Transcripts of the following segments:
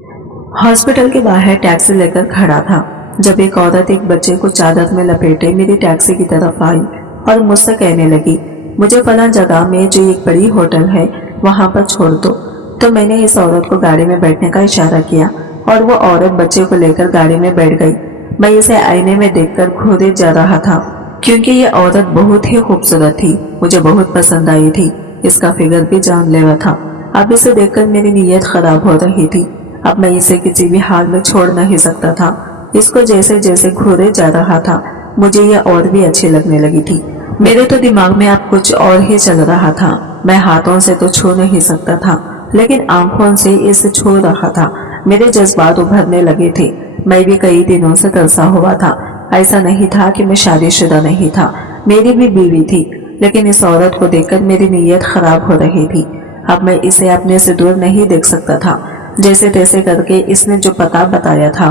Hospital के बाहर taxi लेकर खड़ा था जब एक औरत एक बच्चे को चादर में लपेटे मेरी टैक्सी की तरफ आई और मुझसे कहने लगी, मुझे फलां जगह में जो एक बड़ी होटल है वहां पर छोड़ दो। तो मैंने इस औरत को गाड़ी में बैठने का इशारा किया और वो औरत बच्चे को लेकर गाड़ी में बैठ गई। मैं इसे आईने में देखकर घूरे जा रहा था क्योंकि ये औरत बहुत ही खूबसूरत थी, मुझे बहुत पसंद आई थी। इसका फिगर भी जानलेवा था। अब इसे देखकर मेरी नीयत खराब हो रही थी। अब मैं इसे किसी भी हाल में छोड़ नहीं सकता था। इसको जैसे जैसे घूरे जा रहा था मुझे यह और भी अच्छी लगने लगी थी। मेरे तो दिमाग में अब कुछ और ही चल रहा था। मैं हाथों से तो छू नहीं सकता था लेकिन आंखों से इसे छू रहा था। मेरे जज्बात उभरने लगे थे। मैं भी कई दिनों से तरसा हुआ था। ऐसा नहीं था कि मैं शादीशुदा नहीं था, मेरी भी बीवी थी, लेकिन इस औरत को देखकर मेरी नीयत खराब हो रही थी। अब मैं इसे अपने से दूर नहीं देख सकता था। जैसे तैसे करके इसने जो पता बताया था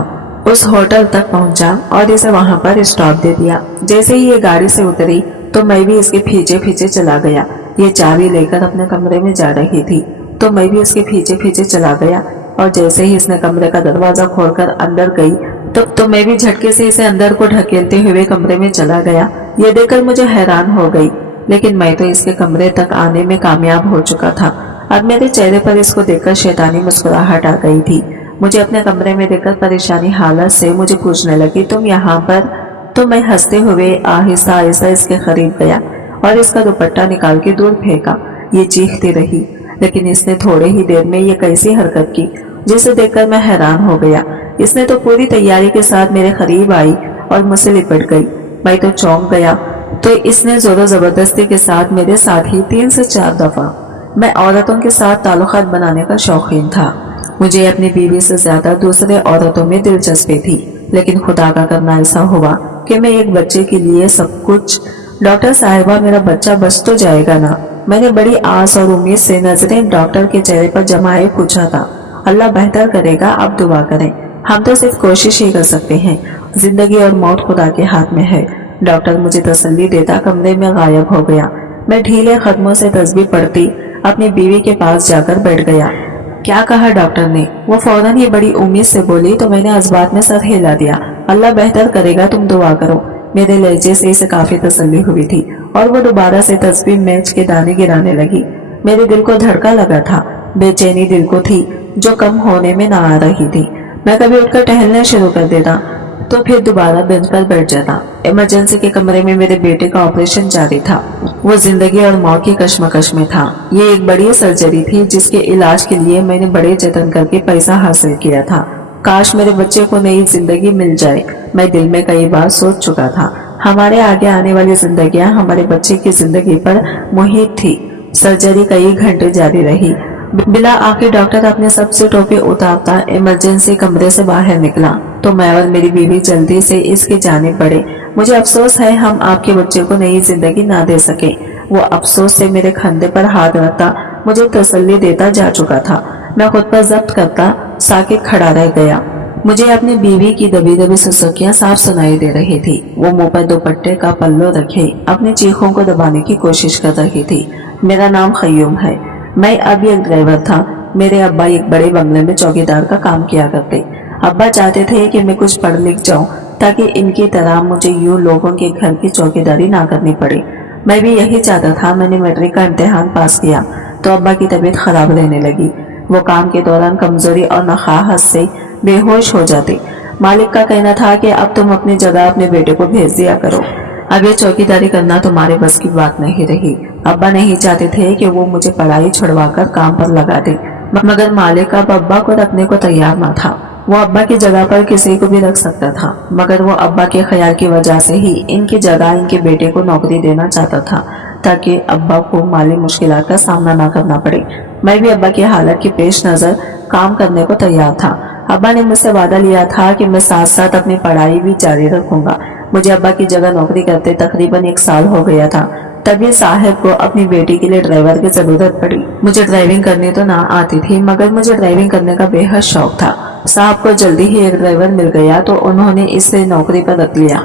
उस होटल तक पहुंचा और इसे वहां पर स्टॉप दे दिया। जैसे ही ये गाड़ी से उतरी तो मैं भी इसके पीछे पीछे चला गया। ये चाबी लेकर अपने कमरे में जा रही थी तो मैं भी इसके पीछे पीछे चला गया और जैसे ही इसने कमरे का दरवाजा खोलकर अंदर गई तो मैं भी झटके से इसे अंदर को ढकेलते हुए कमरे में चला गया। ये देखकर मुझे हैरान हो गई, लेकिन मैं तो इसके कमरे तक आने में कामयाब हो चुका था। अब मेरे चेहरे पर इसको देखकर शैतानी मुस्कुराहट आ गई थी। मुझे अपने कमरे में देखकर परेशानी हालत से मुझे पूछने लगी, तुम यहाँ पर? तो मैं हंसते हुए आहिस्ता आहिस्ता इसके करीब गया और इसका दुपट्टा निकाल के दूर फेंका। ये चीखती रही, लेकिन इसने थोड़े ही देर में ये कैसी हरकत की जिसे देखकर मैं हैरान हो गया। इसने तो पूरी तैयारी के साथ मेरे करीब आई और मुझसे लिपट गई। मैं तो चौंक गया। तो इसने जोरों जबरदस्ती के साथ मेरे साथ ही 3 से 4 दफा। मैं औरतों के साथ ताल्लुकात बनाने का शौकीन था। मुझे अपनी बीवी से ज्यादा दूसरे औरतों में दिलचस्पी थी, लेकिन खुदा का करना ऐसा हुआ कि मैं एक बच्चे के लिए सब कुछ। डॉक्टर साहिबा, मेरा बच्चा बच तो जाएगा ना? मैंने बड़ी आस और उम्मीद से नजरें डॉक्टर के चेहरे पर जमाए पूछा था। अल्लाह बेहतर करेगा, आप दुआ करें। हम तो सिर्फ कोशिश ही कर सकते हैं। जिंदगी और मौत खुदा के हाथ में है। डॉक्टर मुझे तसल्ली देता कमरे में गायब हो गया। मैं ढीले कदमों से तस्बीह पढ़ती अपनी बीवी के पास जाकर बैठ गया। क्या कहा डॉक्टर ने? वो फौरन ही बड़ी उम्मीद से बोली तो मैंने जज्बात में सर हिला दिया। अल्लाह बेहतर करेगा, तुम दुआ करो। मेरे लहजे से इसे काफी तसल्ली हुई थी और वो दोबारा से तस्बीह मैच के दाने गिराने लगी। मेरे दिल को धड़का लगा था। बेचैनी दिल को थी जो कम होने में ना आ रही थी। मैं कभी उठकर टहलना शुरू कर देता तो फिर दोबारा बेंच पर बैठ जाता। इमरजेंसी के कमरे में मेरे बेटे का ऑपरेशन जारी था। वो जिंदगी और मौत की कश्मकश में था। ये एक बड़ी सर्जरी थी जिसके इलाज के लिए मैंने बड़े जतन करके पैसा हासिल किया था। काश मेरे बच्चे को नई जिंदगी मिल जाए, मैं दिल में कई बार सोच चुका था। हमारे आगे आने वाली जिंदगियां हमारे बच्चे की जिंदगी पर मुहित थी। सर्जरी कई घंटे जारी रही। बिला आखिर डॉक्टर अपने सबसे टोपी उतारता इमरजेंसी कमरे से बाहर निकला तो मैं और मेरी बीवी जल्दी से इसके जाने पड़े। मुझे अफसोस है हम आपके बच्चे को नई जिंदगी ना दे सके। वो अफसोस से मेरे कंधे पर हाथ रखता मुझे तसल्ली देता जा चुका था। मैं खुद पर जब्त करता साकित खड़ा रह गया। मुझे अपनी बीवी की दबी दबी सुसुकियां साफ सुनाई दे रही थी। वो मुंह पर दुपट्टे का पल्लो रखे अपनी चीखों को दबाने की कोशिश कर रही थी। मेरा नाम खयूम है। मैं अब एक ड्राइवर था। मेरे अब्बा एक बड़े बंगले में चौकीदार का काम किया करते। अब्बा चाहते थे कि मैं कुछ पढ़ लिख जाऊं ताकि इनकी तरह मुझे यूं लोगों के घर की चौकीदारी ना करनी पड़े। मैं भी यही चाहता था। मैंने मैट्रिक का इम्तिहान पास किया तो अब्बा की तबीयत खराब रहने लगी। वो काम के दौरान कमजोरी और नखाहत से बेहोश हो जाते। मालिक का कहना था कि अब तुम अपनी जगह अपने बेटे को भेज दिया करो। अब ये चौकीदारी करना तुम्हारे बस की बात नहीं रही। अब्बा नहीं चाहते थे कि वो मुझे पढ़ाई छुड़वाकर काम पर लगा दे, मगर मालिक अब अब्बा को रखने को तैयार न था। वो अब्बा की जगह पर किसी को भी रख सकता था, मगर वो अब्बा के ख्याल की वजह से ही इनकी जगह इनके बेटे को नौकरी देना चाहता था ताकि अब्बा को माली मुश्किलात का सामना न करना पड़े। मैं भी अब्बा की हालत के पेश नजर काम करने को तैयार था। अब्बा ने मुझसे वादा लिया था कि मैं साथ साथ अपनी पढ़ाई भी जारी रखूंगा। मुझे अब्बा की जगह नौकरी करते तकरीबन 1 साल हो गया था। तभी साहब को अपनी बेटी के लिए ड्राइवर की जरूरत पड़ी। मुझे ड्राइविंग करनी तो ना आती थी, मगर मुझे ड्राइविंग करने का बेहद शौक था। साहब को जल्दी ही एक ड्राइवर मिल गया तो उन्होंने इसे नौकरी पर रख लिया।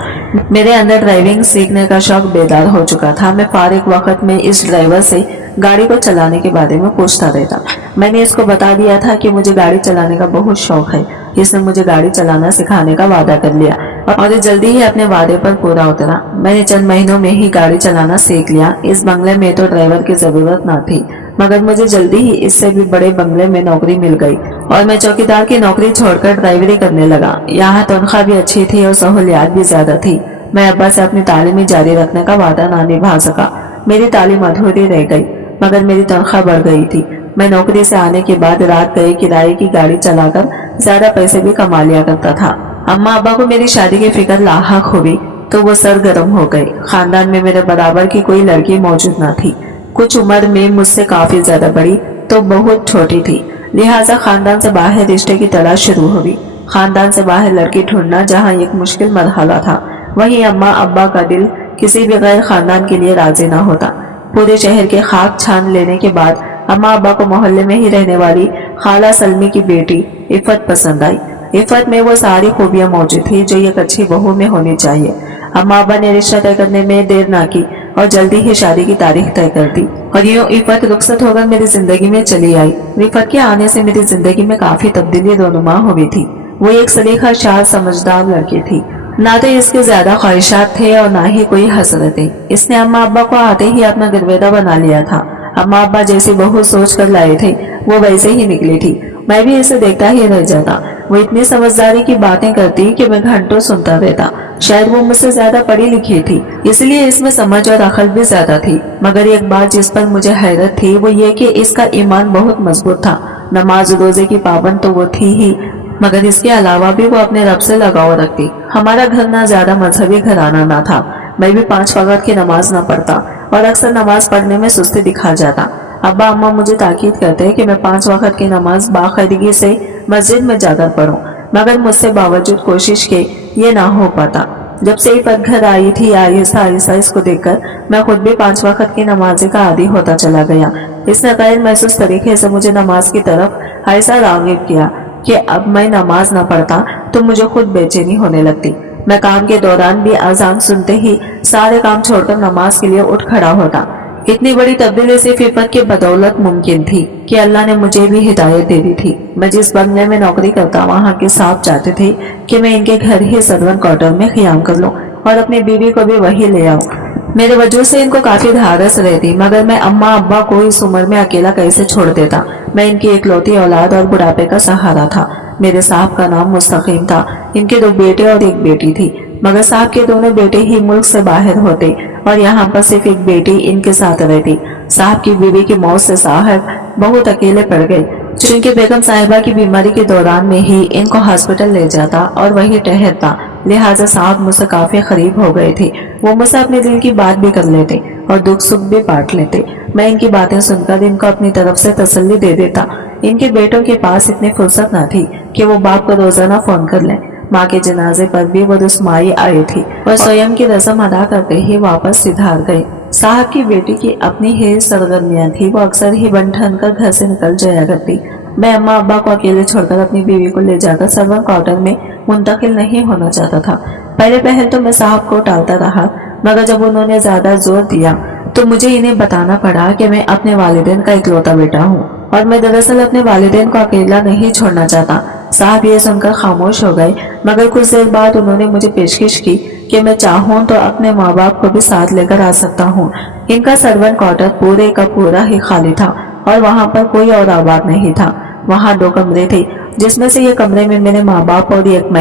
मेरे अंदर ड्राइविंग सीखने का शौक बेदार हो चुका था। मैं फारिग वक्त में इस ड्राइवर से गाड़ी को चलाने के बारे में पूछता रहता। मैंने इसको बता दिया था कि मुझे गाड़ी चलाने का बहुत शौक है। इसने मुझे गाड़ी चलाना सिखाने का वादा कर लिया और ये जल्दी ही अपने वादे पर पूरा उतरा। मैंने चंद महीनों में ही गाड़ी चलाना सीख लिया। इस बंगले में तो ड्राइवर की जरूरत न थी, मगर मुझे जल्दी ही इससे भी बड़े बंगले में नौकरी मिल गई और मैं चौकीदार की नौकरी छोड़कर ड्राइवरी करने लगा। यहाँ तनख्वाह भी अच्छी थी और सहूलियात भी ज्यादा थी। मैं अब्बा से अपनी तालीम जारी रखने का वादा ना निभा सका। मेरी तालीम अधूरी रह गई, मगर मेरी तनख्वाह बढ़ गई थी। मैं नौकरी से आने के बाद रात गए किराए की गाड़ी चलाकर ज्यादा पैसे भी कमा लिया करता था। अम्मा अब्बा को मेरी शादी की फिक्र लाहक हुई तो वो सरगर्म हो गए। खानदान में मेरे बराबर की कोई लड़की मौजूद न थी। कुछ उम्र में मुझसे काफी ज्यादा बड़ी तो बहुत छोटी थी, लिहाजा खानदान से बाहर रिश्ते की तलाश शुरू हुई। खानदान से बाहर लड़की ढूंढना जहाँ एक मुश्किल मरहला था, वहीं अम्मा अब्बा का दिल किसी भी गैर खानदान के लिए राजी न होता। पूरे शहर के खाक छान लेने के बाद अम्मा अब्बा को मोहल्ले में ही रहने वाली खाला सलमी की बेटी इफ़त पसंद आई। इफ़त में वो सारी खूबियां मौजूद थी जो एक अच्छी बहू में होनी चाहिए। अम्मा अब्बा ने रिश्ता तय करने में देर ना की और जल्दी ही शादी की तारीख तय कर दी और यूं इफ़त रुखसत होकर मेरी जिंदगी में चली आई। इफ़त के आने से मेरी जिंदगी में काफी तब्दीली रोनुमा हुई थी। वो एक सलीका शाद समझदार लड़की थी। ना तो इसके ज्यादा ख्वाहिशात थे और ना ही कोई हसरतें। इसने अम्मा अब्बा को आते ही अपना गिरवेदा बना लिया था। अम्मा अब्बा जैसी बहू सोच कर लाए थे वो वैसे ही निकली थी। मैं भी इसे देखता ही रह जाता। वो इतनी समझदारी की बातें करती कि मैं घंटों सुनता रहता। शायद वो मुझसे ज्यादा पढ़ी लिखी थी, इसलिए इसमें समझ और अकल भी ज्यादा थी। मगर एक बात जिस पर मुझे हैरत थी वो ये कि इसका ईमान बहुत मजबूत था। नमाज रोजे की पाबंद तो वो थी ही, मगर इसके अलावा भी वो अपने रब से लगाव रखती। हमारा घर ना ज्यादा मजहबी घराना ना था। मैं भी 5 वक्त की नमाज ना पढ़ता और अक्सर नमाज पढ़ने में सुस्ती दिखा जाता। अब्बा अम्मा मुझे ताकीद करते कि मैं 5 वक्त की नमाज बाकायदगी से मस्जिद में जाकर पढूं, मगर मुझसे बावजूद कोशिश के ये ना हो पाता। जब से इफ़त घर आई थी, आहिस्ता आहिस्ता इसको देखकर मैं खुद भी 5 वक्त की नमाज का आदी होता चला गया। इसने गैर महसूस तरीके से मुझे नमाज की तरफ ऐसा राग़िब किया कि अब मैं नमाज ना पढ़ता तो मुझे खुद बेचैनी होने लगती। मैं काम के दौरान भी अजान सुनते ही सारे काम छोड़कर नमाज के लिए उठ खड़ा होता। इतनी बड़ी तब्दीली सिर्फ इफ़त की बदौलत मुमकिन थी कि अल्लाह ने मुझे भी हिदायत दे दी थी। मैं जिस बंगले में नौकरी करता वहाँ के साहब चाहते थे कि मैं इनके घर ही सर्वेंट क्वार्टर में क़याम कर लूँ और अपनी बीवी को भी वही ले आऊँ। मेरे वजूद से इनको काफी धारस रहती, मगर मैं अम्मा अब्बा को इस उम्र में अकेला कैसे छोड़ देता। मैं इनकी इकलौती औलाद और बुढ़ापे का सहारा था। मेरे साहब का नाम मुस्तकीम था। इनके 2 बेटे और 1 बेटी थी, मगर साहब के दोनों बेटे ही मुल्क से बाहर होते और यहाँ पर सिर्फ 1 बेटी इनके साथ रहती। साहब की बीवी की मौत से साहब बहुत अकेले पड़ गए। चूंकि बेगम साहिबा की बीमारी के दौरान में ही इनको हॉस्पिटल ले जाता और वही ठहरता, लिहाजा साहब मुझसे काफी करीब हो गए थे। वो मुझसे अपने दिल की बात भी कर लेते और दुख सुख भी बांट लेते। मैं इनकी बातें सुनकर इनको अपनी तरफ से तसल्ली दे देता। इनके बेटों के पास इतनी फुर्सत न थी कि वो बाप को रोजाना फोन कर लें। माँ के जनाजे पर भी वो रुस्माई आई थी और स्वयं की रस्म अदा करते ही वापस सिधार गए। साहब की बेटी की अपनी ही सरगर्मियां थी। वो अक्सर ही बन ठन कर घर से निकल जाया करती। मैं अम्मा अब्बा को अकेले छोड़कर अपनी बीवी को ले जाकर सर्वेंट क्वार्टर में मुंतकिल नहीं होना चाहता था। पहले पहल तो मैं साहब को टालता रहा, मगर जब उन्होंने ज्यादा जोर दिया तो मुझे इन्हें बताना पड़ा कि मैं अपने वालिदैन का इकलौता बेटा हूँ और मैं दरअसल अपने वालिदैन को अकेला नहीं छोड़ना चाहता। साहब ये सुनकर खामोश हो गए, मगर कुछ देर बाद उन्होंने मुझे पेशकश की कि मैं चाहूँ तो अपने माँ बाप को भी साथ लेकर आ सकता हूँ। इनका सर्वेंट क्वार्टर पूरे का पूरा ही खाली था और वहाँ पर कोई और आबाद नहीं था। वहाँ 2 कमरे थे, जिसमें से एक कमरे में मेरे माँ बाप और एक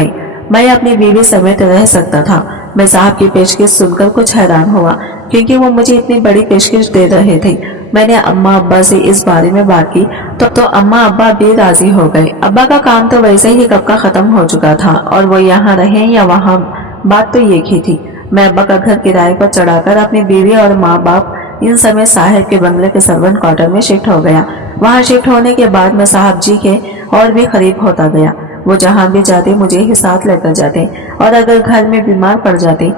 मैं अपनी बीवी समेत रह सकता था। मैं साहब की पेशकश सुनकर कुछ हैरान हुआ, क्योंकि वो मुझे इतनी बड़ी पेशकश दे रहे थे। मैंने अम्मा अब्बा से इस बारे में बात की तो अम्मा अब्बा भी राजी हो गए। अब्बा का काम तो वैसे ही कब का खत्म हो चुका था और वो यहाँ रहे या वहाँ, बात तो एक ही थी। मैं अब्बा का घर किराए पर चढ़ाकर अपनी बीवी और माँ बाप इन समय साहब के बंगले के सर्वेंट क्वार्टर में शिफ्ट हो गया। वहाँ शिफ्ट होने के बाद मैं साहब जी के और भी करीब होता गया। वो जहाँ भी जाते मुझे ही साथ लेकर जाते और अगर घर में बीमार पड़ जाते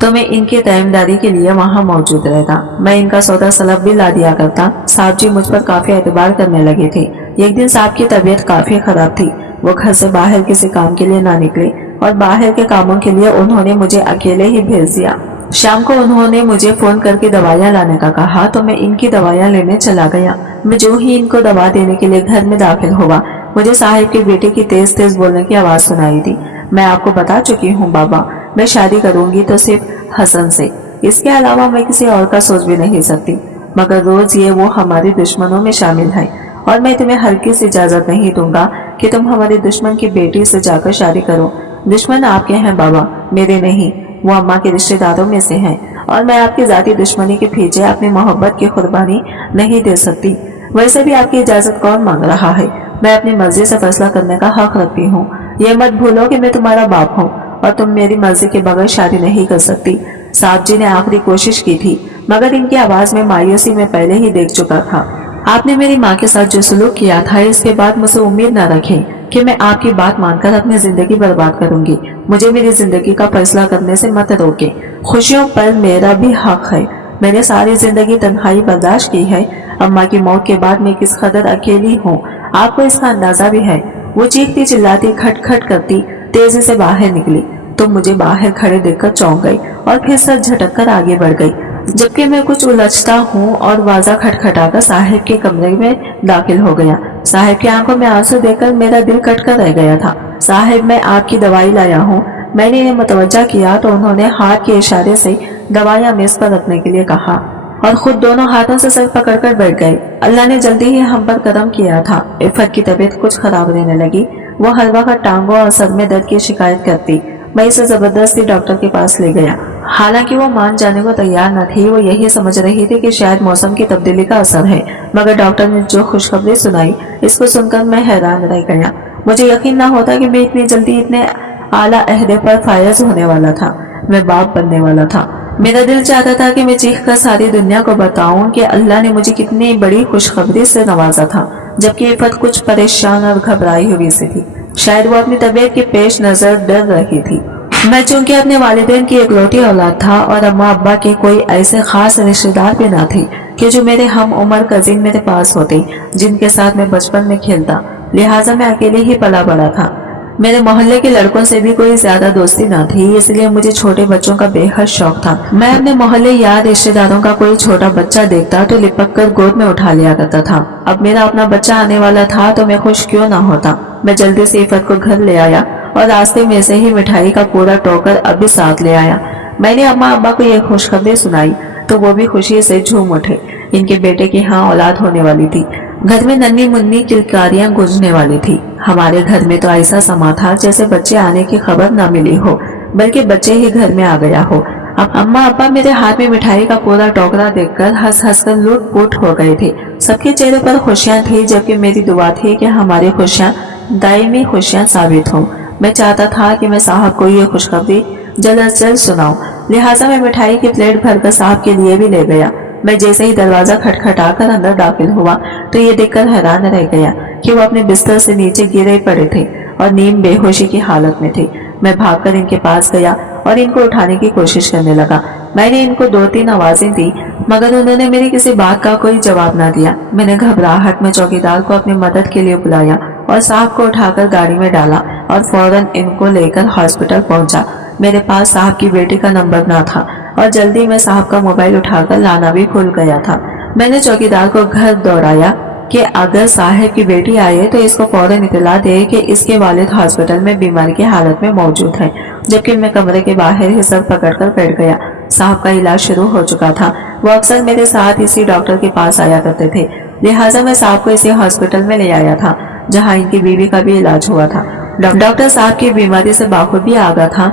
तो मैं इनकी ताइमदारी के लिए वहाँ मौजूद रहता। मैं इनका सौदा सलब भी ला दिया करता। साहब जी मुझ पर काफी एतबार करने लगे थे। एक दिन साहब की तबीयत काफी खराब थी। वो घर से बाहर किसी काम के लिए ना निकले और बाहर के कामों के लिए उन्होंने मुझे अकेले ही भेज दिया। शाम को उन्होंने मुझे फोन करके दवाइयाँ लाने का कहा तो मैं इनकी दवाइयाँ लेने चला गया। मैं जो ही इनको दवा देने के लिए घर में दाखिल हुआ, मुझे साहिब के बेटे की तेज तेज बोलने की आवाज सुनाई दी। मैं आपको बता चुकी हूँ बाबा, मैं शादी करूंगी तो सिर्फ हसन से, इसके अलावा मैं किसी और का सोच भी नहीं सकती। मगर रोज ये वो हमारे दुश्मनों में शामिल है और मैं तुम्हें हरगिज़ इजाजत नहीं दूंगा कि तुम हमारे दुश्मन की बेटी से जाकर शादी करो। दुश्मन आपके हैं बाबा, मेरे नहीं, वो अम्मा के रिश्तेदारों में से हैं और मैं आपकी जाती दुश्मनी के पीछे अपनी मोहब्बत की कुर्बानी नहीं दे सकती। वैसे भी आपकी इजाजत कौन मांग रहा है? मैं अपनी मर्जी से फैसला करने का हक रखती हूँ। ये मत भूलो कि मैं तुम्हारा बाप हूँ और तुम मेरी मर्जी के बगैर शादी नहीं कर सकती। साहब जी ने आखिरी कोशिश की थी, मगर इनकी आवाज में मायूसी में पहले ही देख चुका था। आपने मेरी माँ के साथ जो सलूक किया था, इसके बाद मुझसे उम्मीद न रखें कि मैं आपकी बात मानकर अपनी जिंदगी बर्बाद करूंगी। मुझे मेरी जिंदगी का फैसला करने से मत रोके। खुशियों पर मेरा भी हक है। मैंने सारी जिंदगी तन्हाई बर्दाश्त की है। अम्मा की मौत के बाद मैं किस कदर अकेली हूँ, आपको इसका अंदाजा भी है। वो चीखती चिल्लाती खटखट करती तेजी से बाहर निकली तो मुझे बाहर खड़े देखकर चौंक गई और फिर सर झटक कर आगे बढ़ गई, जबकि मैं कुछ उलझता हूँ और वाजा खटखटाकर साहिब के कमरे में दाखिल हो गया। साहिब की आंखों में आंसू देखकर मेरा दिल कटकर रह गया था। साहिब, मैं आपकी दवाई लाया हूँ। मैंने इन्हें मुतवज्जा किया तो उन्होंने हाथ के इशारे से दवाइयाँ मेज पर रखने के लिए कहा और खुद दोनों हाथों से सर पकड़कर बैठ गए। अल्लाह ने जल्दी ही हम पर करम किया था। इफ़त की तबीयत कुछ खराब रहने लगी। वो हर वक्त टांगों और सर में दर्द की शिकायत करती। मैं इसे जबरदस्ती डॉक्टर के पास ले गया। हालांकि वो मान जाने को तैयार न थी। वो यही समझ रही थी कि शायद मौसम की तब्दीली का असर है, मगर डॉक्टर ने जो खुशखबरी सुनाई, इसको सुनकर मैं हैरान रह गया। मुझे यकीन न होता कि मैं इतनी जल्दी इतने आला अहदे पर फायज होने वाला था। मैं बाप बनने वाला था। मेरा दिल चाहता था कि मैं चीख कर सारी दुनिया को बताऊं कि अल्लाह ने मुझे कितनी बड़ी खुशखबरी से नवाजा था, जबकि इफ़त कुछ परेशान और घबराई हुई सी थी। शायद वो अपनी तबीयत के पेश नजर डर रही थी। मैं चूंकि अपने वालिदैन की इकलौती औलाद था और अम्मा अब्बा के कोई ऐसे खास रिश्तेदार भी ना थे कि जो मेरे हम उम्र कजिन मेरे पास होते, जिनके साथ मैं बचपन में खेलता, लिहाजा मैं अकेले ही पला बड़ा था। मेरे मोहल्ले के लड़कों से भी कोई ज्यादा दोस्ती ना थी, इसलिए मुझे छोटे बच्चों का बेहद शौक था। मैं अपने मोहल्ले या रिश्तेदारों का कोई छोटा बच्चा देखता तो लिपक कर गोद में उठा लिया करता था। अब मेरा अपना बच्चा आने वाला था तो मैं खुश क्यों ना होता। मैं जल्दी से इफ़त को घर ले आया और रास्ते में से ही मिठाई का पूरा टोकर अभी साथ ले आया। मैंने अम्मा अब्बा को यह खुशखबरी सुनाई तो वो भी खुशी से झूम उठे। इनके बेटे की हाँ औलाद होने वाली थी। घर में नन्ही मुन्नी किलकारियां गूंजने वाली थी। हमारे घर में तो ऐसा समा था जैसे बच्चे आने की खबर न मिली हो, बल्कि बच्चे ही घर में आ गया हो। अब अम्मा अब्बा मेरे हाथ में मिठाई का पूरा टोकरा देखकर हंस हंस कर लूट-पुट हो गए थे। सबके चेहरे पर खुशियां थी, जबकि मेरी दुआ थी कि हमारी खुशियां दायमी खुशियां साबित हों। मैं चाहता था कि मैं साहब को ये खुशखबरी जल्द से जल्द सुनाऊं, लिहाजा मैं मिठाई की प्लेट भरकर साहब के लिए भी ले गया। मैं जैसे ही दरवाजा खटखटाकर अंदर दाखिल हुआ तो ये देखकर हैरान रह गया कि वो अपने बिस्तर से नीचे गिरे पड़े थे और नीम बेहोशी की हालत में थे। मैं भागकर इनके पास गया और इनको उठाने की कोशिश करने लगा। मैंने इनको 2-3 आवाजें दी, मगर उन्होंने मेरी किसी बात का कोई जवाब न दिया। मैंने घबराहट में चौकीदार को अपनी मदद के लिए बुलाया और साहब को उठाकर गाड़ी में डाला और फौरन इनको लेकर हॉस्पिटल पहुंचा। मेरे पास साहब की बेटी का नंबर न था और जल्दी में साहब का मोबाइल उठाकर लाना भी भूल गया था। मैंने चौकीदार को घर दौड़ाया कि अगर साहब की बेटी आए तो इसको फौरन इतला दे कि इसके वालिद हॉस्पिटल में बीमारी की हालत में मौजूद है, जबकि मैं कमरे के बाहर ही सर पकड़कर बैठ गया। साहब का इलाज शुरू हो चुका था। वो अक्सर मेरे साथ इसी डॉक्टर के पास आया करते थे, लिहाजा मैं साहब को इसी हॉस्पिटल में ले आया था जहाँ इनकी बीवी का भी इलाज हुआ था। डॉक्टर साहब की बीमारी से बाखुबी आगा था,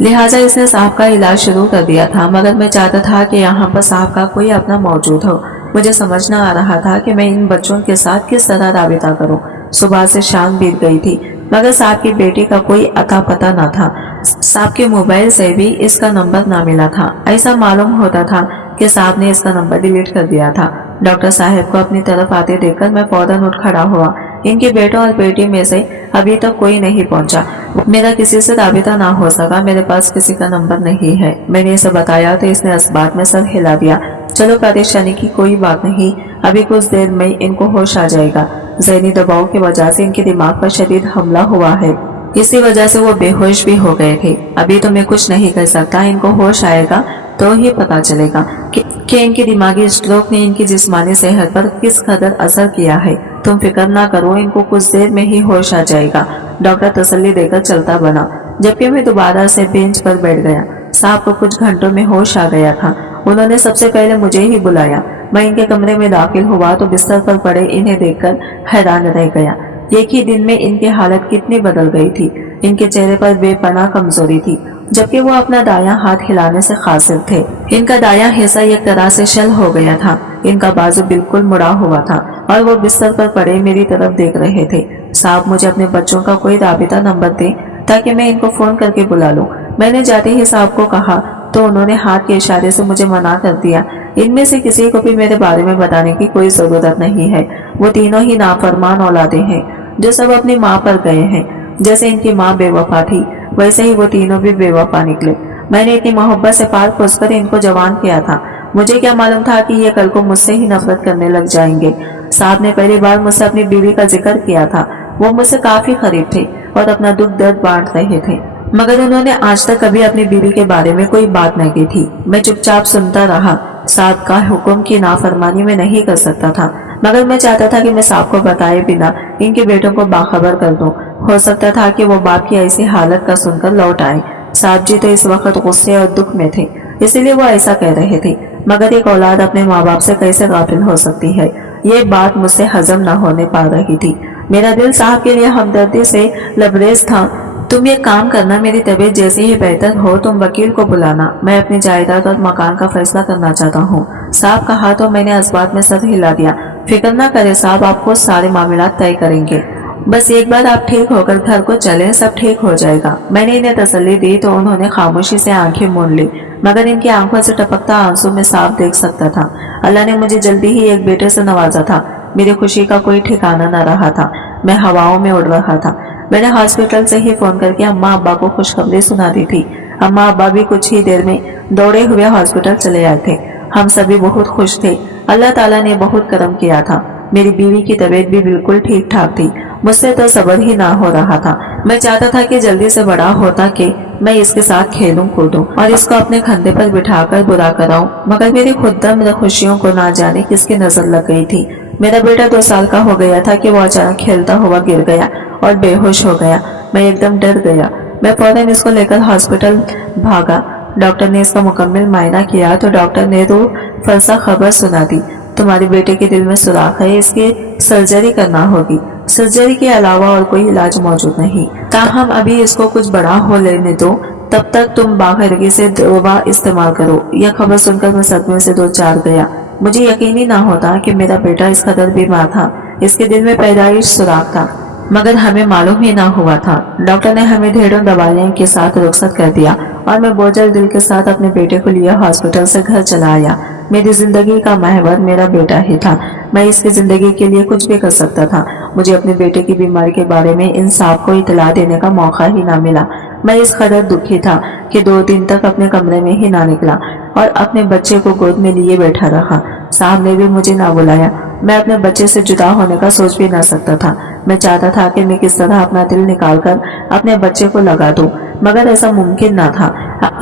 लिहाजा इसने साहब का इलाज शुरू कर दिया था। मगर मैं चाहता था कि यहाँ पर साहब का कोई अपना मौजूद हो। मुझे समझ न आ रहा था कि मैं इन बच्चों के साथ किस तरह राबिता करूं। सुबह से शाम बीत गई थी, मगर साहब की बेटी का कोई अता पता न था। साहब के मोबाइल से भी इसका नंबर ना मिला था। ऐसा मालूम होता था कि साहब ने इसका नंबर डिलीट कर दिया था। डॉक्टर साहब को अपनी तरफ आते देखकर मैं फौरन उठ खड़ा हुआ। इनके बेटों और बेटी में से अभी तक कोई नहीं पहुंचा। मेरा किसी से राबिता ना हो सका। मेरे पास किसी का नंबर नहीं है। मैंने इसे बताया तो इसने इस बात में सर हिला दिया। चलो, परेशानी की कोई बात नहीं, अभी कुछ देर में इनको होश आ जाएगा। ज़हनी दबाव की वजह से इनके दिमाग पर शदीद हमला हुआ है, इसी वजह से वो बेहोश भी हो गए थे। अभी तो मैं कुछ नहीं कर सकता, इनको होश आएगा तो ही पता चलेगा कि इनकी दिमागी स्ट्रोक ने इनकी जिस्मानी सेहत पर किस कदर असर किया है। तुम फिक्र ना करो, इनको कुछ देर में ही होश आ जाएगा। डॉक्टर तसल्ली देकर चलता बना, जबकि मैं दोबारा से बेंच पर बैठ गया। साहब को कुछ घंटों में होश आ गया था। उन्होंने सबसे पहले मुझे ही बुलाया। मैं इनके कमरे में दाखिल हुआ तो बिस्तर पर पड़े इन्हें देखकर हैरान रह गया। एक ही दिन में इनकी हालत कितनी बदल गई थी। इनके चेहरे पर बेपनाह कमजोरी थी, जबकि वो अपना दायां हाथ हिलाने से कासिर थे। इनका दायां हिस्सा एक तरह से शल हो गया था। इनका बाजू बिल्कुल मुड़ा हुआ था और वो बिस्तर पर पड़े मेरी तरफ देख रहे थे। साहब मुझे अपने बच्चों का कोई राबिता नंबर दे ताकि मैं इनको फोन करके बुला लूं। मैंने जाते ही साहब को कहा तो उन्होंने हाथ के इशारे से मुझे मना कर दिया। इनमें से किसी को भी मेरे बारे में बताने की कोई जरूरत नहीं है। वो तीनों ही नाफरमान औलादे हैं जो सब अपनी माँ पर गए हैं। जैसे इनकी माँ बेवफा थी, वैसे ही वो तीनों भी बेवफा निकले। मैंने इतनी मोहब्बत से पाल पोस कर इनको जवान किया था। मुझे क्या मालूम था कि ये कल को मुझसे ही नफरत करने लग जाएंगे। साहब ने पहली बार मुझसे अपनी बीवी का जिक्र किया था। वो मुझसे काफी करीब थे और अपना दुख दर्द बांट रहे थे, मगर उन्होंने आज तक कभी अपनी बीवी के बारे में कोई बात न की थी। मैं चुपचाप सुनता रहा। साहब का हुक्म की नाफरमानी में नहीं कर सकता था, मगर मैं चाहता था कि मैं साहब को बताए बिना इनके बेटों को बाखबर कर दूं। हो सकता था कि वो बाप की ऐसी हालत का सुनकर लौट आए। साहब जी तो इस वक्त गुस्से और दुख में थे, इसीलिए वो ऐसा कह रहे थे। मगर एक औलाद अपने माँ बाप से कैसे गाफिल हो सकती है, ये बात मुझसे हजम न होने पा रही थी। मेरा दिल साहब के लिए हमदर्दी से लबरेज था। तुम ये काम करना, मेरी तबीयत जैसे ही बेहतर हो तुम वकील को बुलाना। मैं अपनी जायदाद और मकान का फैसला करना चाहता हूँ। साहब कहा तो मैंने अस्बात में सर हिला दिया। फिक्र ना करे साहब, आपको सारे मामला तय करेंगे। बस एक बार आप ठीक होकर घर को चले, सब ठीक हो जाएगा। मैंने इन्हें तसल्ली दी तो उन्होंने खामोशी से आंखें मूंद ली, मगर इनकी आंखों से टपकता आंसू में साफ देख सकता था। अल्लाह ने मुझे जल्दी ही एक बेटे से नवाजा था। मेरी खुशी का कोई ठिकाना न रहा था। मैं हवाओं में उड़ रहा था। मैंने हॉस्पिटल से ही फोन करके अम्मा अब्बा को खुशखबरी सुना दी थी। अम्मा अब्बा भी कुछ ही देर में दौड़े हुए हॉस्पिटल चले आए थे। हम सभी बहुत खुश थे। अल्लाह ताला ने बहुत करम किया था। मेरी बीवी की तबीयत भी बिल्कुल ठीक ठाक थी। मुझसे तो सब्र ही ना हो रहा था। मैं चाहता था कि जल्दी से बड़ा होता कि मैं इसके साथ खेलूं कूदूं और इसको अपने कंधे पर बिठाकर बुरा कराऊं, मगर मेरी खुददम खुशियों को ना जाने किसकी नजर लग गई थी। मेरा बेटा 2 साल का हो गया था कि वो अचानक खेलता हुआ गिर गया और बेहोश हो गया। मैं एकदम डर गया। मैं फौरन इसको लेकर हॉस्पिटल भागा। डॉक्टर ने इसका मुकम्मल मायना किया तो डॉक्टर ने रूह फरसा खबर सुना दी, तुम्हारे बेटे के दिल में सुराख है, इसकी सर्जरी करना होगी। सर्जरी के अलावा और कोई इलाज मौजूद नहीं। ताहम अभी इसको कुछ बड़ा हो लेने दो, तब तक तुम बाखरगी से दवा इस्तेमाल करो। यह खबर सुनकर मैं सदमे से 2-4 गया। मुझे यकीन ही ना होता कि मेरा बेटा इस कदर बीमार था। इसके दिल में पैदाइश सुराख था, मगर हमें मालूम ही ना हुआ था। डॉक्टर ने हमें ढेरों दवाइयों के साथ रुखसत कर दिया और मैं बोझल दिल के साथ अपने बेटे को लिए हॉस्पिटल से घर चला आया। मेरी जिंदगी का महवर मेरा बेटा ही था। मैं इसकी जिंदगी के लिए कुछ भी कर सकता था। मुझे अपने बेटे की बीमारी के बारे में इंसाफ को इतला देने का मौका ही ना मिला। मैं इस कदर दुखी था कि 2 दिन तक अपने कमरे में ही ना निकला और अपने बच्चे को गोद में लिए बैठा रहा। साहब ने भी मुझे ना बुलाया। मैं अपने बच्चे से जुदा होने का सोच भी ना सकता था। मैं चाहता था कि मैं किस तरह अपना दिल निकालकर अपने बच्चे को लगा दूं, मगर ऐसा मुमकिन ना था।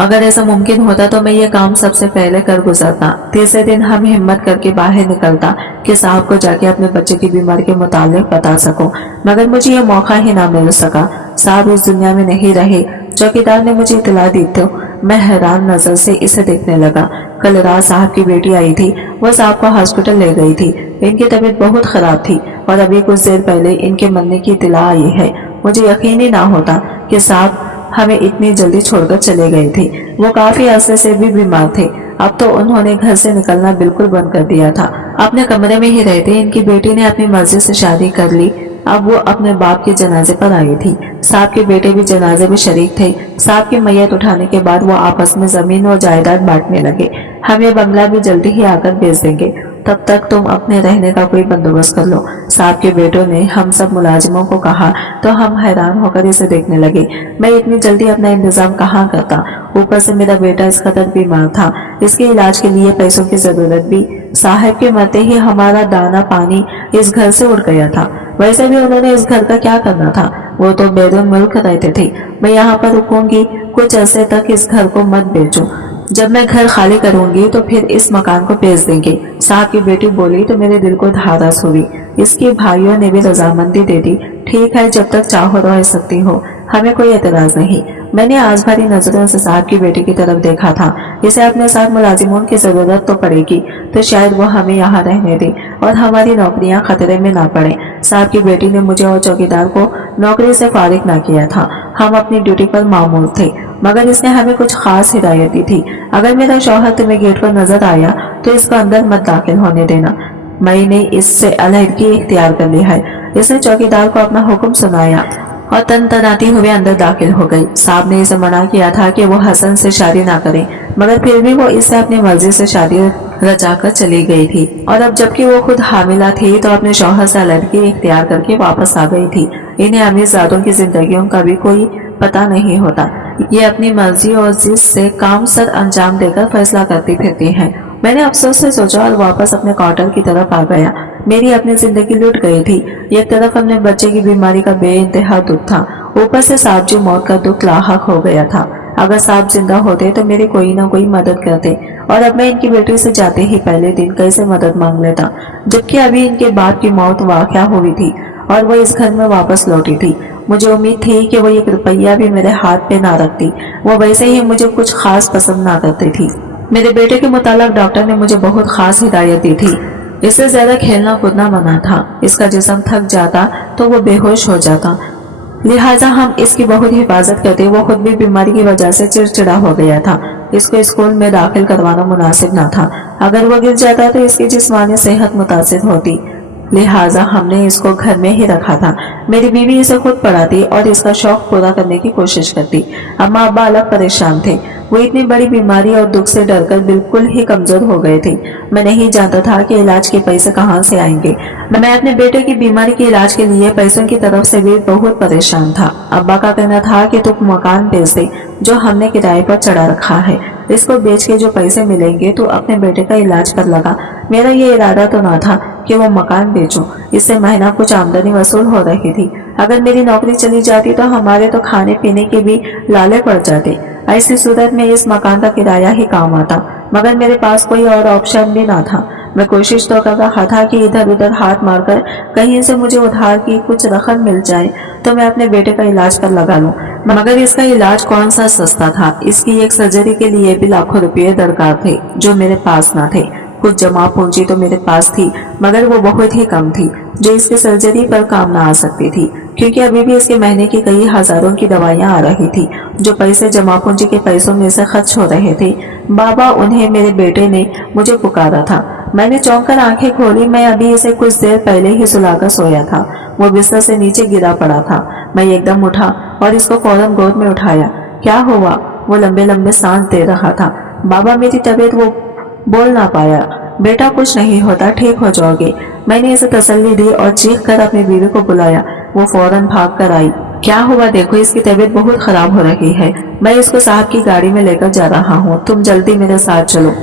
अगर ऐसा मुमकिन होता तो मैं ये काम सबसे पहले कर गुजरता। तीसरे दिन हम हिम्मत करके बाहर निकलता कि साहब को जाके अपने बच्चे की बीमारी के मुतालिक बता सकूं, मगर मुझे ये मौका ही ना मिल सका। साहब इस दुनिया में नहीं रहे। चौकीदार ने मुझे इतला दी तो मैं हैरान नजर से इसे देखने लगा। कल रात साहब की बेटी आई थी। वो साहब को हॉस्पिटल ले गई थी। इनकी तबीयत बहुत खराब थी और अभी कुछ देर पहले इनके मरने की इतला आई है। मुझे यकीन ही ना होता कि साहब हमें इतनी जल्दी छोड़कर चले गए थे। वो काफी अरसे से भी बीमार थे। अब तो उन्होंने घर से निकलना बिल्कुल बंद कर दिया था। अपने कमरे में ही रहते। इनकी बेटी ने अपनी मर्जी से शादी कर ली। अब वो अपने बाप के जनाजे पर आई थी। साहब के बेटे भी जनाजे में शरीक थे। साहब की मैयत उठाने के बाद वो आपस में जमीन और जायदाद बांटने लगे। हम ये बंगला भी जल्दी ही आकर बेच देंगे, तब तक तुम अपने रहने का कोई बंदोबस्त कर लो। साहब के बेटों ने हम सब मुलाजिमों को कहा तो हम हैरान होकर इसे देखने लगे। मैं इतनी जल्दी अपना इंतजाम कहाँ करता। ऊपर से मेरा बेटा इस कदर बीमार था। इसके इलाज के लिए पैसों की जरूरत भी। साहब के मरते ही हमारा दाना पानी इस घर से उड़ गया था। वैसे भी उन्होंने इस घर का क्या करना था। वो तो बैरून मुल्क रहते थे। मैं यहाँ पर रुकूंगी, कुछ अरसे तक इस घर को मत बेचो। जब मैं घर खाली करूंगी तो फिर इस मकान को बेच देंगे। साहब की बेटी बोली तो मेरे दिल को धारस हुई। इसके भाइयों ने भी रजामंदी दे दी। ठीक है, जब तक चाहो रह सकती हो, हमें कोई एतराज नहीं। मैंने आज भरी नजरों से साहब की बेटी की तरफ देखा था। इसे अपने साथ मुलाजिमों की जरूरत तो पड़ेगी, तो शायद वो हमें यहाँ रहने दे और हमारी नौकरियां खतरे में ना पड़े। साहब की बेटी ने मुझे और चौकीदार को नौकरी से फारिग ना किया था। हम अपनी ड्यूटी पर मामूल थे, मगर इसने हमें कुछ खास हिदायत दी थी। अगर मेरा शौहर तुम्हें गेट पर नजर आया तो इसको अंदर मत दाखिल होने देना। मैंने इससे अलहदगी इख्तियार कर ली है। इसने चौकीदार को अपना हुक्म सुनाया और तनतनाती हुए अंदर दाखिल हो गई। साहब ने इसे मना किया था कि वो हसन से शादी ना करे, मगर फिर भी वो इससे अपनी मर्जी से शादी रचाकर चली गई थी। और अब जबकि वो खुद हामिला थी तो अपने शौहर से अलहदगी इख्तियार करके वापस आ गई थी। इन्हें अमीरजादों की जिंदगियों का भी कोई पता नहीं होता। ये अपनी मर्जी और जिद से काम सर अंजाम देकर फैसला करती फिरती हैं। मैंने अफसोस से सोचा और वापस अपने क्वार्टर की तरफ आ गया। मेरी अपनी जिंदगी लुट गई थी। एक तरफ अपने बच्चे की बीमारी का बेइंतहा दुख था, ऊपर से साहब मौत का दुख लाहक हो गया था। अगर साहब जिंदा होते तो मेरी कोई ना कोई मदद करते, और अब मैं इनकी बेटी से जाते ही पहले दिन कैसे मदद मांग लेता, जबकि अभी इनके बाप की मौत वाक़या हुई थी और वो इस घर में वापस लौटी थी। मुझे उम्मीद थी कि वो एक रुपया भी मेरे हाथ पे ना रखती। वो वैसे ही मुझे कुछ खास पसंद ना करती थी। मेरे बेटे के मुतालिक डॉक्टर ने मुझे बहुत खास हिदायत दी थी। इससे ज्यादा खेलना कूदना मना था। इसका जिस्म थक जाता तो वो बेहोश हो जाता, लिहाजा हम इसकी बहुत हिफाजत करते। वो खुद भी बीमारी की वजह से चिड़चिड़ा हो गया था। इसको स्कूल में दाखिल करवाना मुनासिब ना था। अगर वो गिर जाता तो इसकी जिस्मानी सेहत मुतासिर होती, लिहाजा हमने इसको घर में ही रखा था। मेरी बीवी इसे खुद पढ़ाती और इसका शौक पूरा करने की कोशिश करती। अम्मा अब्बा अलग परेशान थे। वो इतनी बड़ी बीमारी और दुख से डरकर बिल्कुल ही कमजोर हो गए थे। मैं नहीं जानता था कि इलाज के पैसे कहाँ से आएंगे। मैं अपने बेटे की बीमारी के इलाज के लिए पैसों की तरफ से भी बहुत परेशान था। अब्बा का कहना था कि तुम मकान बेच दे जो हमने किराए पर चढ़ा रखा है। इसको बेच के जो पैसे मिलेंगे तो अपने बेटे का इलाज पर लगा। मेरा ये इरादा तो ना था कि वो मकान बेचूं। इससे महीना कुछ आमदनी वसूल हो रही थी। अगर मेरी नौकरी चली जाती तो हमारे तो खाने पीने के भी लाले पड़ जाते। ऐसी सूरत में इस मकान का किराया ही काम आता, मगर मेरे पास कोई और ऑप्शन भी ना था। मैं कोशिश तो कर रहा था कि इधर उधर हाथ मारकर कहीं से मुझे उधार की कुछ रकम मिल जाए तो मैं अपने बेटे का इलाज पर लगा लूं, मगर इसका इलाज कौन सा सस्ता था। इसकी एक सर्जरी के लिए भी लाखों रुपये दरकार थे जो मेरे पास ना थे। कुछ जमा पूंजी तो मेरे पास थी, मगर वो बहुत ही कम थी जो इसके सर्जरी पर काम ना आ सकती थी, क्योंकि अभी भी इसके महीने की कई हजारों की दवाइयां आ रही थी जो पैसे जमा पूंजी के पैसों में से खर्च हो रहे थे। बाबा, उन्हें मेरे बेटे ने मुझे पुकारा था। मैंने चौंक कर आंखें खोली। मैं अभी इसे कुछ देर पहले ही सुलाकर सोया था। वो बिस्तर से नीचे गिरा पड़ा था। मैं एकदम उठा और इसको फौरन गोद में उठाया। क्या हुआ? वो लंबे लंबे सांस दे रहा था। बाबा, मेरी तबीयत। वो बोल ना पाया। बेटा, कुछ नहीं होता, ठीक हो जाओगे। मैंने इसे तसल्ली दी और चीख कर अपनी बीवी को बुलाया। वो फौरन भाग कर आई। क्या हुआ? देखो, इसकी तबीयत बहुत खराब हो रही है। मैं इसको साहब की गाड़ी में लेकर जा रहा हूँ, तुम जल्दी मेरे साथ चलो।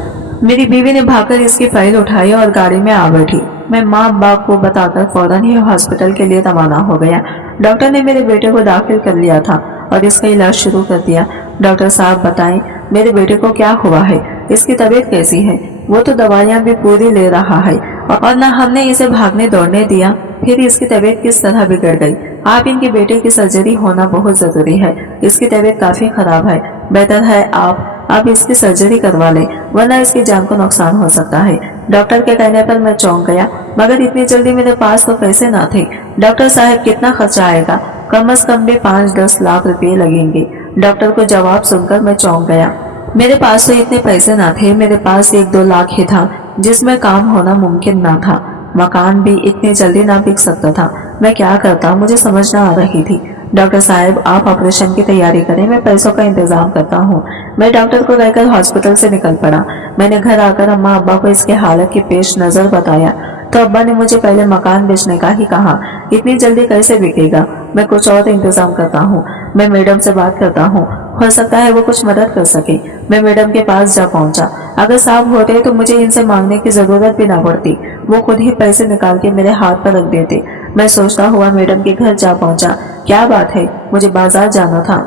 मेरी बीवी ने भागकर इसकी फाइल उठाई और गाड़ी में आ बैठी। मैं माँ बाप को बताकर फौरन ही हॉस्पिटल के लिए रवाना हो गया। डॉक्टर ने मेरे बेटे को दाखिल कर लिया था और इसका इलाज शुरू कर दिया। डॉक्टर साहब, बताएं मेरे बेटे को क्या हुआ है? इसकी तबीयत कैसी है? वो तो दवाइयाँ भी पूरी ले रहा है और न हमने इसे भागने दौड़ने दिया, फिर इसकी तबीयत किस तरह बिगड़ गई। आप इनके बेटे की सर्जरी होना बहुत जरूरी है। इसकी तबीयत काफी खराब है। बेहतर है आप इसकी सर्जरी करवा लें, वरना इसकी जान को नुकसान हो सकता है। डॉक्टर के कहने पर मैं चौंक गया, मगर इतनी जल्दी मेरे पास तो पैसे ना थे। डॉक्टर साहब, कितना खर्चा आएगा? कम से कम भी 5-10 लाख रुपए लगेंगे। डॉक्टर को जवाब सुनकर मैं चौंक गया। मेरे पास तो इतने पैसे ना थे। मेरे पास 1-2 लाख ही था जिसमें काम होना मुमकिन ना था। मकान भी इतनी जल्दी ना बिक सकता था। मैं क्या करता, मुझे समझ ना आ रही थी। डॉक्टर साहब, आप ऑपरेशन की तैयारी करें, मैं पैसों का इंतजाम करता हूँ। मैं डॉक्टर को कहकर हॉस्पिटल से निकल पड़ा। मैंने घर आकर अम्मा अब्बा को इसके हालत की पेश नजर बताया तो अब्बा ने मुझे पहले मकान बेचने का ही कहा। इतनी जल्दी कैसे बिकेगा? मैं कुछ और इंतजाम करता हूँ। मैं मैडम से बात करता हूँ, हो सकता है वो कुछ मदद कर सके। मैं मैडम के पास जा पहुंचा। अगर साहब होते तो मुझे इनसे मांगने की जरूरत भी ना पड़ती। वो खुद ही पैसे निकाल के मेरे हाथ पर रख देते। मैं सोचता हुआ मैडम के घर जा पहुंचा। क्या बात है? मुझे बाजार जाना था।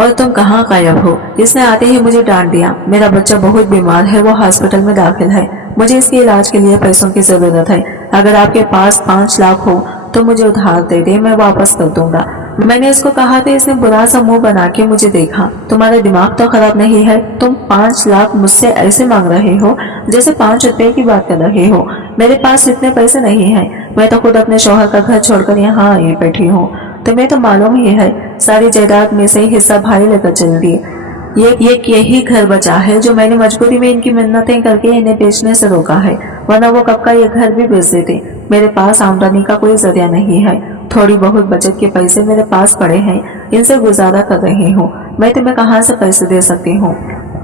और तुम कहाँ गायब हो? इसने आते ही मुझे डांट दिया। मेरा बच्चा बहुत बीमार है, वो हॉस्पिटल में दाखिल है। मुझे इसके इलाज के लिए पैसों की जरूरत है। अगर आपके पास 5 लाख हो तो मुझे उधार दे दे, मैं वापस कर दूंगा। मैंने इसको कहा तो इसने बुरा सा मुंह बना के मुझे देखा। तुम्हारा दिमाग तो खराब नहीं है? तुम 5 लाख मुझसे ऐसे मांग रहे हो जैसे 5 रुपए की बात कर रहे हो। मेरे पास इतने पैसे नहीं है। मैं तो खुद अपने शौहर का घर छोड़कर यहाँ आई बैठी हूँ। तुम्हें तो मालूम ही है, सारी जायदाद में से हिस्सा भाई लेकर चल दिए। ये यही घर बचा है जो मैंने मजबूरी में इनकी मिन्नतें करके इन्हें बेचने से रोका है, वरना वो कब का ये घर भी बेच देते। मेरे पास आमदनी का कोई जरिया नहीं है। थोड़ी बहुत बचत के पैसे मेरे पास पड़े हैं, इनसे गुजारा कर रही हूँ। मैं तुम्हें कहाँ से पैसे दे सकती हूँ?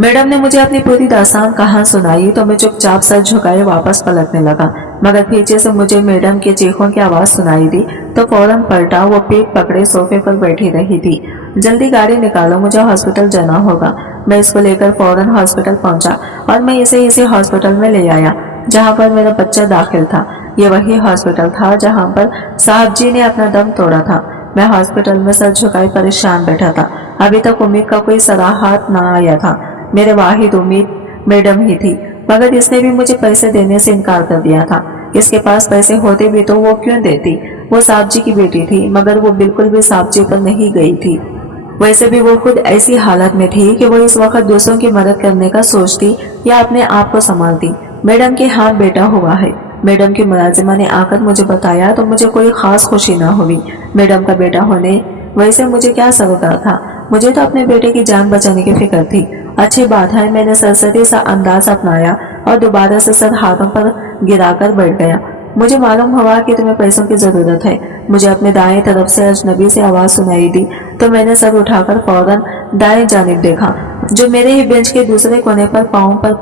मैडम ने मुझे अपनी पूरी दास्तान कहानी सुनाई तो मैं चुपचाप सर झुकाए वापस पलटने लगा, मगर पीछे से मुझे मैडम के चीखों की आवाज सुनाई दी तो फौरन पलटा। वो पीठ पकड़े सोफे पर बैठी रही थी। जल्दी गाड़ी निकालो, मुझे हॉस्पिटल जाना होगा। मैं इसको लेकर फौरन हॉस्पिटल पहुंचा और मैं इसे इसी हॉस्पिटल में ले आया जहां पर मेरा बच्चा दाखिल था। ये वही हॉस्पिटल था जहां पर साहब जी ने अपना दम तोड़ा था। मैं हॉस्पिटल में सर झुकाए परेशान बैठा था। अभी तक उम्मीद का कोई सराहत न आया था। मेरे वाहिद उम्मीद मैडम ही थी, मगर इसने भी मुझे पैसे देने से इनकार कर दिया था। इसके पास पैसे होते भी तो वो क्यों देती? वो साहब जी की बेटी थी, मगर वो बिल्कुल भी साहब जी पर नहीं गई थी। वैसे भी वो खुद ऐसी हालत में थी कि वो इस वक्त दूसरों की मदद करने का सोचती या अपने आप को संभालती। मैडम के हाथ बेटा हुआ है। मैडम की मुलाजिमा ने आकर मुझे बताया तो मुझे कोई खास खुशी न हुई। मैडम का बेटा होने वैसे मुझे क्या सरोकार था? मुझे तो अपने बेटे की जान बचाने की फिक्र थी। अच्छी बात है, मैंने सरसरी सा अंदाज अपनाया और दोबारा से सर हाथों पर गिराकर बैठ गया। मुझे मालूम हुआ कि तुम्हें पैसों की जरूरत है। मुझे अपने दाएं तरफ से अजनबी से आवाज सुनाई दी तो मैंने सर उठाकर फौरन दाएं जानिब देखा, जो मेरे ही बेंच के दूसरे कोने पर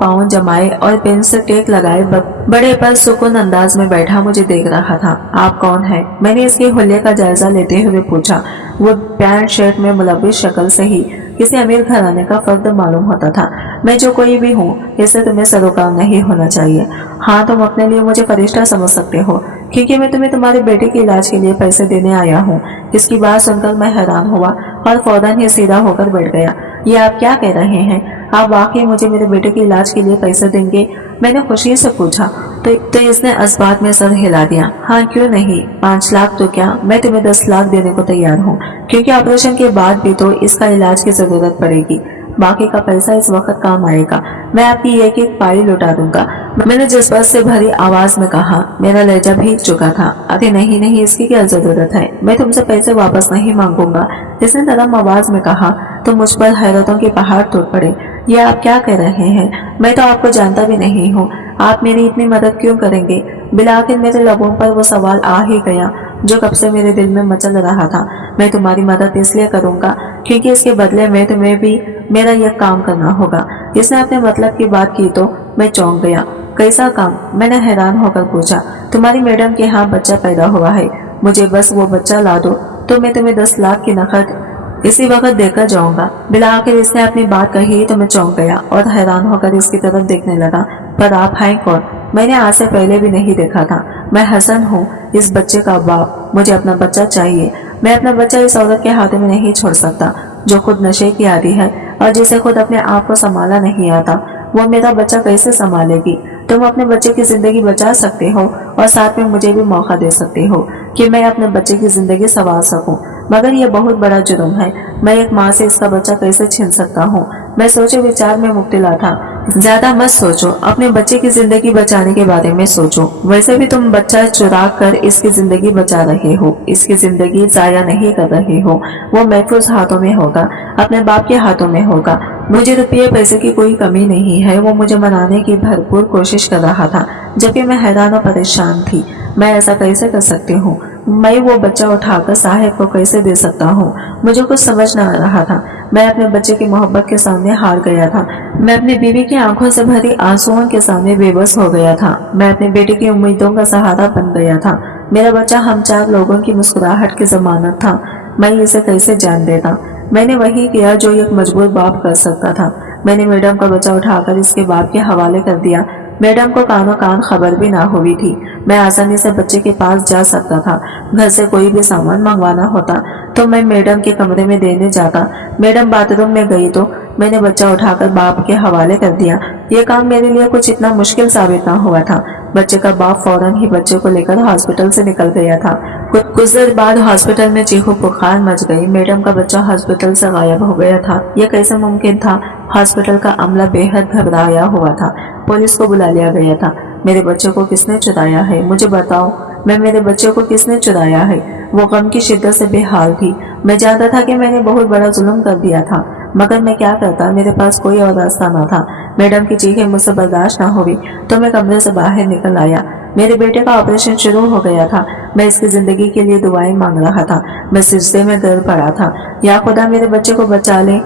पाँव जमाए और बेंच से टेक लगाए बड़े पर सुकून अंदाज में बैठा मुझे देख रहा था। आप कौन है? मैंने इसके हुलिये का जायजा लेते हुए पूछा। वो पैंट शर्ट में मुलविस शक्ल से ही किसी अमीर घराने का फर्द मालूम होता था। मैं जो कोई भी हूँ, इससे तुम्हें सरोकार नहीं होना चाहिए। हाँ, तुम अपने लिए मुझे फरिश्ता समझ सकते हो, क्योंकि मैं तुम्हें तुम्हारे बेटे के इलाज के लिए पैसे देने आया हूँ। इसकी बात सुनकर मैं हैरान हुआ और फौरन ही सीधा होकर बैठ गया। ये आप क्या कह रहे हैं? आप वाकई मुझे मेरे बेटे के इलाज के लिए पैसे देंगे? मैंने खुशी से पूछा तो इसने इस्बात में सर हिला दिया। हाँ, क्यों नहीं? 5 लाख तो क्या, मैं तुम्हें 10 लाख देने को तैयार हूँ, क्योंकि ऑपरेशन के बाद भी तो इसका इलाज की जरूरत पड़ेगी। बाकी का पैसा इस वक्त काम आएगा। मैं आपकी एक एक पाई लौटा दूंगा। मैंने जज्बात से भरी आवाज में कहा। मेरा लहजा भीग चुका था। अरे नहीं नहीं, इसकी क्या जरूरत है? मैं तुमसे पैसे वापस नहीं मांगूंगा, इसने नरम आवाज में कहा। तो मुझ पर हैरतों के पहाड़ टूट पड़े। ये आप क्या कह रहे हैं? मैं तो आपको जानता भी नहीं हूँ। आप मेरी इतनी मदद क्यों करेंगे? बिलाखिर मेरे लबों पर वो सवाल आ ही गया जो कब से मेरे दिल में मचल रहा था। मैं तुम्हारी मदद इसलिए करूंगा क्योंकि इसके बदले में तुम्हें भी मेरा यह काम करना होगा। इसने अपने मतलब की बात की तो मैं चौंक गया। कैसा काम? मैंने हैरान होकर पूछा। तुम्हारी मैडम के यहाँ बच्चा पैदा हुआ है, मुझे बस वो बच्चा ला दो तो मैं तुम्हें 10 लाख की नकद इसी वक्त देकर जाऊंगा। बिला आखिर इसने अपनी बात कही तो मैं चौंक गया और हैरान होकर इसकी तरफ देखने लगा। पर आप हैं कौन? मैंने आज से पहले भी नहीं देखा था। मैं हसन हूँ, इस बच्चे का बाप। मुझे अपना बच्चा चाहिए। मैं अपना बच्चा इस औरत के हाथ में नहीं छोड़ सकता जो खुद नशे की आदी है और जिसे खुद अपने आप को संभाला नहीं आता। वो मेरा बच्चा कैसे संभालेगी? तुम अपने बच्चे की जिंदगी बचा सकते हो और साथ में मुझे भी मौका दे सकते हो कि मैं अपने बच्चे की जिंदगी संवार सकूं, मगर यह बहुत बड़ा जुर्म है। मैं एक माँ से इसका बच्चा कैसे छीन सकता हूँ? मैं सोचे विचार में मुब्तला था। ज्यादा मत सोचो, अपने बच्चे की जिंदगी बचाने के बारे में सोचो। वैसे भी तुम बच्चा चुरा कर इसकी जिंदगी बचा रहे हो, इसकी जिंदगी जाया नहीं कर रहे हो। वो महफूज हाथों में होगा, अपने बाप के हाथों में होगा। मुझे रुपये पैसे की कोई कमी नहीं है। वो मुझे मनाने की भरपूर कोशिश कर रहा था, जबकि मैं हैरान और परेशान थी। मैं ऐसा कैसे कर सकती हूँ? मैं वो बच्चा उठाकर साहेब को कैसे दे सकता हूँ? मुझे कुछ समझ न आ रहा था। मैं अपने बच्चे की मोहब्बत के सामने हार गया था। मैं अपनी बीवी की आंखों से भरी आंसुओं के सामने बेबस हो गया था। मैं अपने बेटे की उम्मीदों का सहारा बन गया था। मेरा बच्चा हम 4 लोगों की मुस्कुराहट की जमानत था। मैं इसे कैसे जान देता? मैंने वही किया जो एक मजबूर बाप कर सकता था। मैंने मैडम का बच्चा उठाकर इसके बाप के हवाले कर दिया। मैडम को कानों कान खबर भी ना हुई थी। मैं आसानी से बच्चे के पास जा सकता था। घर से कोई भी सामान मंगवाना होता तो मैं मैडम के कमरे में देने जाता। मैडम बाथरूम में गई तो मैंने बच्चा उठाकर बाप के हवाले कर दिया। ये काम मेरे लिए कुछ इतना मुश्किल साबित ना हुआ था। बच्चे का बाप फौरन ही बच्चे को लेकर हॉस्पिटल से निकल गया था। कुछ देर बाद हॉस्पिटल में चीखो पुकार मच गई। मैडम का बच्चा हॉस्पिटल से गायब हो गया था। यह कैसे मुमकिन था? हॉस्पिटल का अमला बेहद घबराया हुआ था। पुलिस को बुला लिया गया था। मेरे बच्चे को किसने चुराया है? मुझे बताओ, मैं मेरे बच्चे को किसने चुराया है? वो गम की शिद्दत से बेहाल थी। मैं जानता था कि मैंने बहुत बड़ा जुल्म कर दिया था, मगर मैं क्या करता? मेरे पास कोई और रास्ता न था। मैडम की चीखें मुझसे बर्दाश्त न हुई तो मैं कमरे से बाहर निकल आया। मेरे बेटे का ऑपरेशन शुरू हो गया था। मैं इसकी जिंदगी के लिए दुआएं मांग रहा था। मैं सिजदे में गिर पड़ा था, या खुदा मेरे बच्चे को बचा ले।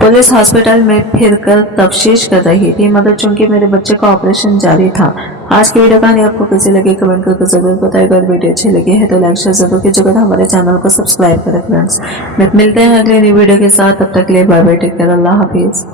पुलिस हॉस्पिटल में फिरकर तफ्तीश कर रही थी, मगर चूंकि मेरे बच्चे का ऑपरेशन जारी था। आज की वीडियो कहानी आपको कैसी लगी कमेंट करके जरूर बताइए। अगर वीडियो अच्छी लगी है तो लाइक शेयर जरूर कीजिएगा। हमारे चैनल को सब्सक्राइब करें फ्रेंड्स। मिलते हैं अगले नई वीडियो के साथ। तब तक के लिए बाय बाय, टेक केयर, अल्लाह हाफिज।